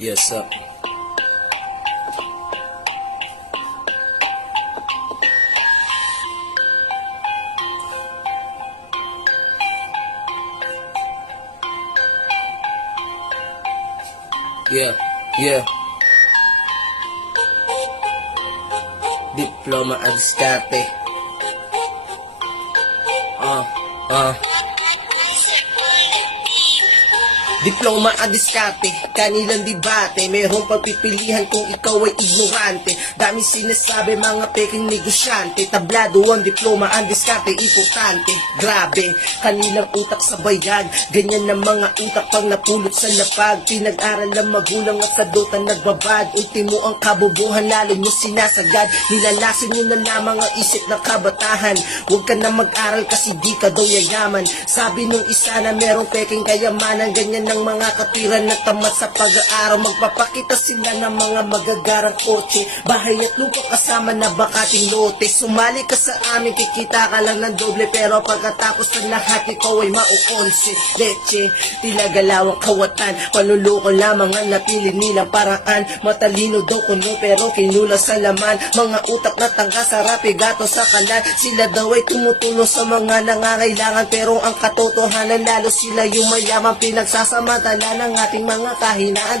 Yes, up. Yeah, yeah. Diploma at diskarte. Diploma at diskarte, kanilang debate. Mayroong pagpipilihan kung ikaw ay ignorante. Dami sinasabi mga peking negosyante. Tablado ang diploma ang diskarte, importante. Grabe, kanilang utak sa bayag. Ganyan ng mga utak pang napulot sa lapag. Pinag-aral ng magulang at sa dota nagbabad. Ultimo ang kabubuhan, lalo nyo sinasagad. Nilalasin nyo na lamang ang isip ng kabatahan. Huwag ka na mag-aral kasi di ka daw yayaman. Sabi nung isa na merong peking kayamanan. Ganyan ng mga katiran na tamad sa pag-aaral. Magpapakita sila ng mga magagarang kotse, bahay at lupa kasama na bakating lote. Sumali ka sa amin, kikita ka lang ng doble, pero pagkatapos ng lahat ikaw ay maukonse. Leche, tila galawang kawatan, panluloko lamang ang napili nilang paraan. Matalino daw kuno pero kinula sa laman. Mga utak na tangka sa rapi, gato sa kalan. Sila daw ay tumutulong sa mga nangangailangan, pero ang katotohanan lalo sila yung mayaman. Pinagsasamantala ng ating mga kahinaan.